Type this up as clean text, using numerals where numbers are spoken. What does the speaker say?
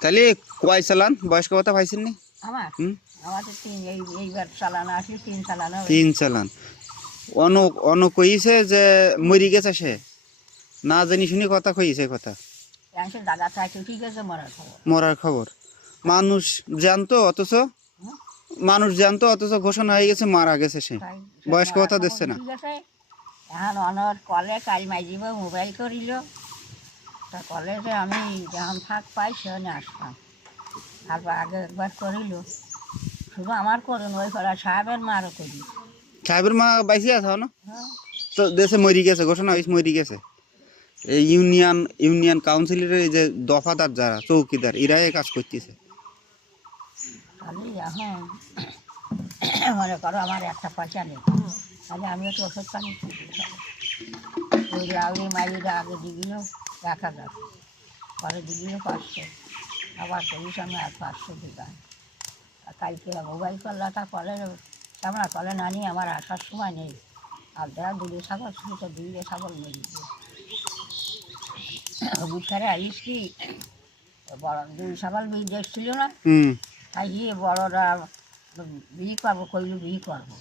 তাহলে কয় চালান বয়স্ক ভাতা পাইছেন নি? আমার হুম, আমাদের এইবার চালানো আসলে 3 চালানো হয়েছে। 3 চালান। অন কইছে যে মরি গেছে সে, না জানি শুনি কথা কইছে কথা ট্যাঙ্কের জায়গা চাইছে ঠিক আছে মরার খবর। মরার খবর। মানুষ জানতো অথচ হুম, ঘোষণা হয়ে গেছে মারা গেছে সে, তাই সে বয়স্ক মরার ভাতা খবর দিচ্ছে না। ঠিক আছে। এখন অনর কলে কাল মাইজিব মোবাইল করিল, তা কলেজে আমি যখন ফাঁক পাই সেখানে আসলাম। তারপর আগে একবার করিল, শুধু আমার করুন ওই করা সাহেবের মারও করি। সাহেবের মা বাইসে আছে না, হ্যাঁ, তো দেশে মরি গেছে, ঘোষণা হয়েছে মরি গেছে। এই ইউনিয়ন কাউন্সিলের এই যে দফাদার যারা চৌকিদার এরাই এই কাজ করতেছে। তাহলে এখন মনে করো আমার একটা পয়সা নেই, তাহলে আমি একটু ওষুধ পানি ওই আগে মাইলিরা আগে দিল 1000, পরে দিল 500, আবার কমিশনে আর 500 দিলাম। আর কালকে মোবাইল করলে তা কলে আমরা কলে না নিয়ে আমার আসার সময় নেই। আর দেখ দুটো ছাগল ছিল, তো দুইটা ছাগল মরি গিয়ে বুঝারে আইস কি বড় দুই ছাগল বিষ দেখছিল না, হুম। তাই গিয়ে বড়রা বিয়ে করবো, কইল বিয়ে করবো।